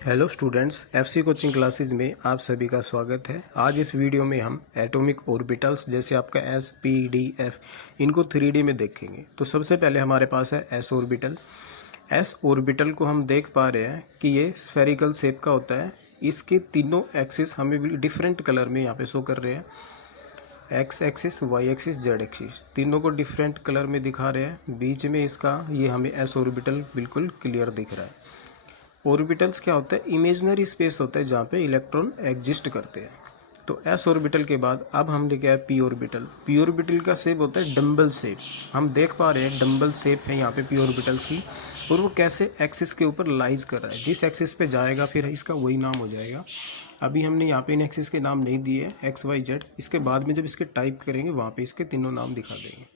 Hello students, FC coaching classes में आप सभी का स्वागत है। आज इस वीडियो में हम एटॉमिक ऑर्बिटल्स जैसे आपका एस पी डी एफ इनको 3D में देखेंगे। तो सबसे पहले हमारे पास है एस ऑर्बिटल। एस ऑर्बिटल को हम देख पा रहे हैं कि ये स्फेरिकल शेप का होता है। इसके तीनों एक्सिस हमें डिफरेंट कलर में यहाँ पे शो कर रहे हैं। X axis, Y axis, Z axis तीनों को डिफरेंट कलर में दिखा रहे हैं। बीच में इसका ये हमें एस ऑर्बिटल बिल्कुल क्लियर दिख रहा है। ऑर्बिटल्स क्या होता है? इमेजिनरी स्पेस होता है जहाँ पे इलेक्ट्रॉन एग्जिस्ट करते हैं। तो एस ऑर्बिटल के बाद अब हमने क्या है पी ऑर्बिटल। पी ऑर्बिटल का शेप होता है डम्बल शेप। हम देख पा रहे हैं डम्बल शेप है यहाँ पे पी ऑर्बिटल्स की, और वो कैसे एक्सिस के ऊपर लाइज कर रहा है। जिस एक्सिस पे जाएगा फिर इसका वही नाम हो जाएगा। अभी हमने यहाँ पे इन एक्सिस के नाम नहीं दिए, एक्स वाई जेड। इसके बाद में जब इसके टाइप करेंगे वहाँ पे इसके तीनों नाम दिखा देंगे।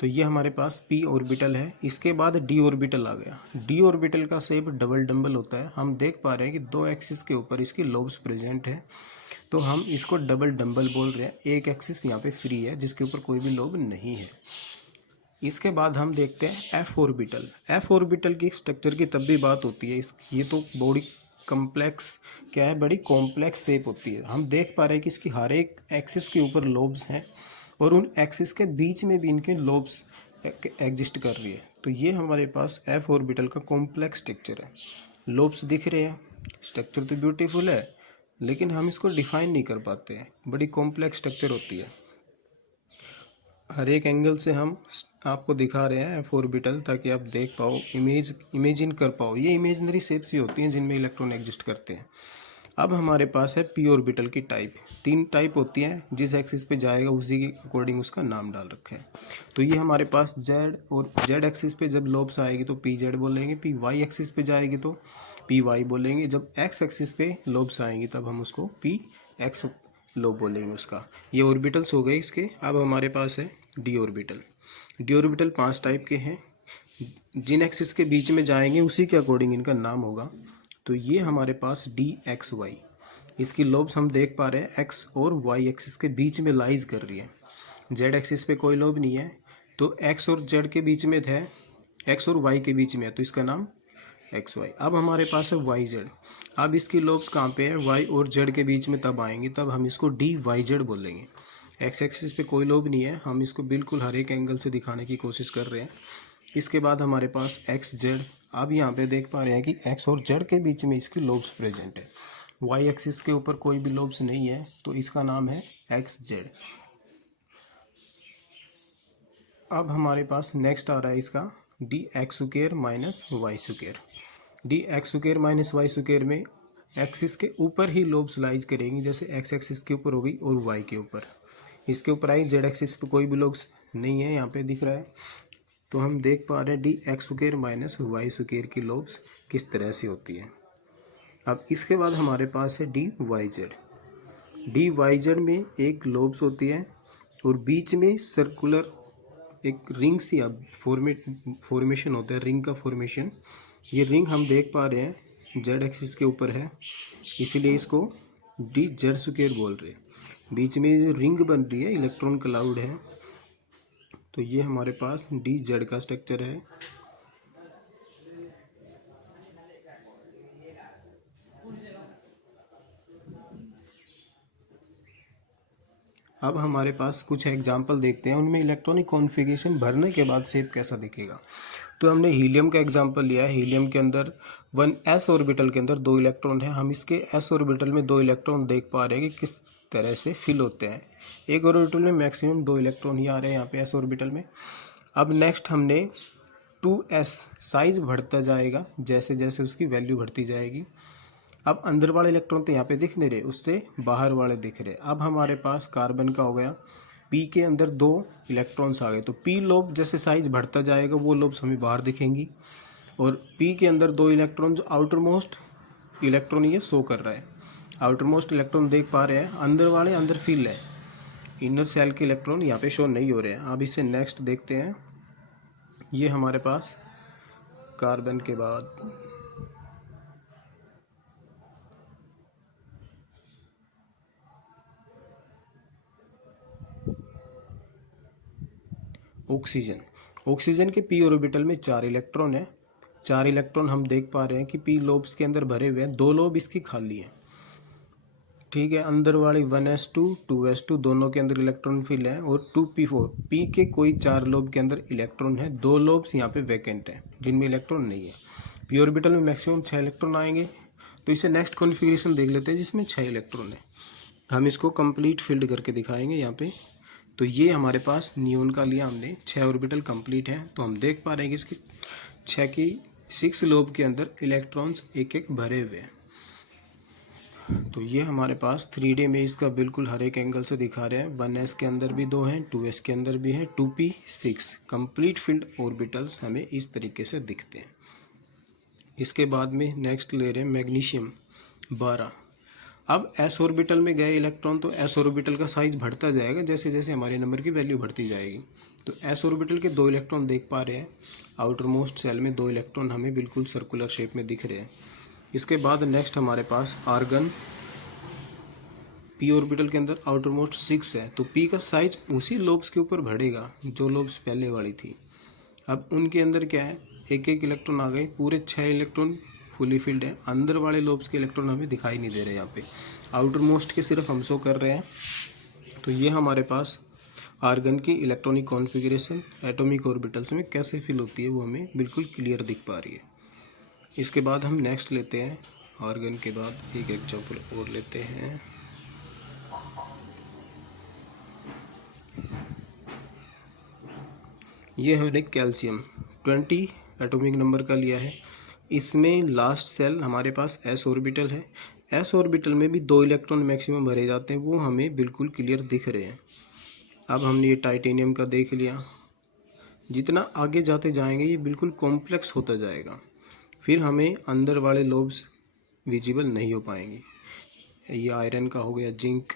तो ये हमारे पास पी ऑर्बिटल है। इसके बाद डी ऑर्बिटल आ गया। डी ऑर्बिटल का शेप डबल डम्बल होता है। हम देख पा रहे हैं कि दो एक्सिस के ऊपर इसकी लोब्स प्रेजेंट है, तो हम इसको डबल डम्बल बोल रहे हैं। एक एक्सिस यहाँ पे फ्री है जिसके ऊपर कोई भी लोब नहीं है। इसके बाद हम देखते हैं एफ ऑर्बिटल। एफ ऑर्बिटल की स्ट्रक्चर की तब भी बात होती है। ये तो बड़ी कम्प्लेक्स क्या है, बड़ी कॉम्प्लेक्स शेप होती है। हम देख पा रहे हैं कि इसकी हर एक एक्सिस के ऊपर लोब्स हैं और उन एक्सिस के बीच में भी इनके लोब्स एग्जिस्ट कर रही है। तो ये हमारे पास एफ ऑर्बिटल का कॉम्प्लेक्स स्ट्रक्चर है। लोब्स दिख रहे हैं, स्ट्रक्चर तो ब्यूटीफुल है, लेकिन हम इसको डिफाइन नहीं कर पाते हैं। बड़ी कॉम्प्लेक्स स्ट्रक्चर होती है। हर एक एंगल से हम आपको दिखा रहे हैं एफ ऑर्बिटल, ताकि आप देख पाओ, इमेजिन कर पाओ। ये इमेजिनरी शेप्स ही होती हैं जिनमें इलेक्ट्रॉन एग्जिस्ट करते हैं। अब हमारे पास है पी ऑर्बिटल की टाइप। तीन टाइप होती हैं, जिस एक्सिस पे जाएगा उसी के अकॉर्डिंग उसका नाम डाल रखा है। तो ये हमारे पास जेड, और जेड एक्सिस पे जब लोब्स आएगी तो पी जेड बोलेंगे। पी वाई एक्सिस पे जाएगी तो पी वाई बोलेंगे। जब एक्स एक्सिस पे लोब्स आएंगी तब हम उसको पी एक्स लोब बोलेंगे उसका। ये ऑर्बिटल्स हो गए इसके। अब हमारे पास है D orbital. D orbital 5 type के हैं। जिन एक्सिस के बीच में जाएंगे उसी के अकॉर्डिंग इनका नाम होगा। तो ये हमारे पास डी एक्स वाई, इसकी लोब्स हम देख पा रहे हैं एक्स और वाई एक्सिस के बीच में लाइज कर रही है। जेड एक्सिस पे कोई लोब नहीं है, तो एक्स और जेड के बीच में है, एक्स और वाई के बीच में है, तो इसका नाम एक्स वाई। अब हमारे पास है वाई जेड। अब इसकी लोब्स कहाँ पे है? वाई और जेड के बीच में तब आएंगी, तब हम इसको डी वाई जेड बोलेंगे। एक्स एक्सिस पे कोई लोब नहीं है, हम इसको बिल्कुल हर एक एंगल से दिखाने की कोशिश कर रहे हैं। इसके बाद हमारे पास एक्स जेड। अब यहाँ पे देख पा रहे हैं कि एक्स और जेड के बीच में इसकी लोब्स प्रेजेंट है। वाई एक्सिस के ऊपर कोई भी लोब्स नहीं है, तो इसका नाम है एक्स जेड। अब हमारे पास नेक्स्ट आ रहा है इसका D X square minus Y square. D X square minus Y square में एक्सिस के ऊपर ही लोब्स लाइज करेंगी, जैसे एक्स एक्सिस के ऊपर हो गई और वाई के ऊपर। इसके ऊपर आई जेड एक्सिस पे कोई भी लोब्स नहीं है, यहाँ पे दिख रहा है। तो हम देख पा रहे हैं D X square minus Y square की लोब्स किस तरह से होती है। अब इसके बाद हमारे पास है D Y Z. D Y Z में एक लोब्स होती है और बीच में सर्कुलर एक रिंग सी अब फॉर्मेशन होता है, रिंग का फॉर्मेशन। ये रिंग हम देख पा रहे हैं जेड एक्सिस के ऊपर है, इसीलिए इसको डी जेड स्क्वायर बोल रहे हैं। बीच में जो रिंग बन रही है इलेक्ट्रॉन क्लाउड है। तो ये हमारे पास डी जेड का स्ट्रक्चर है। अब हमारे पास कुछ एग्जाम्पल देखते हैं, उनमें इलेक्ट्रॉनिक कॉन्फ़िगरेशन भरने के बाद शेप कैसा दिखेगा। तो हमने हीलियम का एग्जाम्पल लिया है। हीलियम के अंदर 1s ऑर्बिटल के अंदर 2 इलेक्ट्रॉन है। हम इसके s ऑर्बिटल में 2 इलेक्ट्रॉन देख पा रहे हैं कि किस तरह से फिल होते हैं। एक ऑर्बिटल में मैक्सिमम 2 इलेक्ट्रॉन ही आ रहे हैं यहाँ पे s ऑर्बिटल में। अब नेक्स्ट हमने 2s, साइज बढ़ता जाएगा जैसे जैसे उसकी वैल्यू बढ़ती जाएगी। अब अंदर वाले इलेक्ट्रॉन तो यहाँ पे दिख नहीं रहे, उससे बाहर वाले दिख रहे। अब हमारे पास कार्बन का हो गया, पी के अंदर 2 इलेक्ट्रॉन्स आ गए। तो पी लोब जैसे साइज बढ़ता जाएगा वो लोब्स हमें बाहर दिखेंगी। और पी के अंदर 2 इलेक्ट्रॉन, जो आउटर मोस्ट इलेक्ट्रॉन ये शो कर रहा है। आउटर मोस्ट इलेक्ट्रॉन देख पा रहे हैं, अंदर वाले अंदर फिल है। इनर सेल के इलेक्ट्रॉन यहाँ पे शो नहीं हो रहे हैं। अब इसे नेक्स्ट देखते हैं। ये हमारे पास कार्बन के बाद ऑक्सीजन। ऑक्सीजन के पी ऑर्बिटल में 4 इलेक्ट्रॉन है। 4 इलेक्ट्रॉन हम देख पा रहे हैं कि पी लोब्स के अंदर भरे हुए हैं, 2 लोब इसकी खाली है। ठीक है, अंदर वाली 1s2 2s2 दोनों के अंदर इलेक्ट्रॉन फिल है और 2p4 पी के कोई 4 लोब के अंदर इलेक्ट्रॉन है, 2 लोब्स यहाँ पे वैकेंट है जिनमें इलेक्ट्रॉन नहीं है। पी ऑर्बिटल में मैक्सिमम 6 इलेक्ट्रॉन आएंगे। तो इसे नेक्स्ट कॉन्फ़िगरेशन देख लेते हैं जिसमें 6 इलेक्ट्रॉन है। हम इसको कंप्लीट फिल्ड करके दिखाएंगे यहाँ पे। तो ये हमारे पास नियोन का लिया हमने, 6 ऑर्बिटल कंप्लीट है। तो हम देख पा रहे हैं कि इसके 6 की 6 लोब के अंदर इलेक्ट्रॉन्स एक एक भरे हुए हैं। तो ये हमारे पास 3D में इसका बिल्कुल हर एक एंगल से दिखा रहे हैं। 1s के अंदर भी 2 हैं, 2s के अंदर भी हैं, 2p6 कंप्लीट फील्ड ऑर्बिटल्स हमें इस तरीके से दिखते हैं। इसके बाद में नेक्स्ट ले रहे हैं मैग्नीशियम 12। अब s ऑर्बिटल में गए इलेक्ट्रॉन, तो s ऑर्बिटल का साइज बढ़ता जाएगा जैसे जैसे हमारे नंबर की वैल्यू बढ़ती जाएगी। तो s ऑर्बिटल के 2 इलेक्ट्रॉन देख पा रहे हैं। आउटर मोस्ट सेल में 2 इलेक्ट्रॉन हमें बिल्कुल सर्कुलर शेप में दिख रहे हैं। इसके बाद नेक्स्ट हमारे पास आर्गन p ऑर्बिटल के अंदर आउटर मोस्ट 6 है। तो p का साइज उसी लोब्स के ऊपर बढ़ेगा जो लोब्स पहले वाली थी। अब उनके अंदर क्या है, एक एक इलेक्ट्रॉन आ गए, पूरे 6 इलेक्ट्रॉन फुली फिल्ड है। अंदर वाले लोब्स के इलेक्ट्रॉन हमें दिखाई नहीं दे रहे यहाँ पे, आउटर मोस्ट के सिर्फ हम शो कर रहे हैं। तो ये हमारे पास आर्गन की इलेक्ट्रॉनिक कॉन्फ़िगरेशन एटॉमिक ऑर्बिटल्स में कैसे फिल होती है वो हमें बिल्कुल क्लियर दिख पा रही है। इसके बाद हम नेक्स्ट लेते हैं, आर्गन के बाद एक एग्जाम्पल और लेते हैं। ये हमने कैल्शियम 20 एटॉमिक नंबर का लिया है। इसमें लास्ट सेल हमारे पास s ऑर्बिटल है। s ऑर्बिटल में भी 2 इलेक्ट्रॉन मैक्सिमम भरे जाते हैं, वो हमें बिल्कुल क्लियर दिख रहे हैं। अब हमने ये टाइटेनियम का देख लिया। जितना आगे जाते जाएंगे ये बिल्कुल कॉम्प्लेक्स होता जाएगा, फिर हमें अंदर वाले लोब्स विजिबल नहीं हो पाएंगे। ये आयरन का हो गया, जिंक,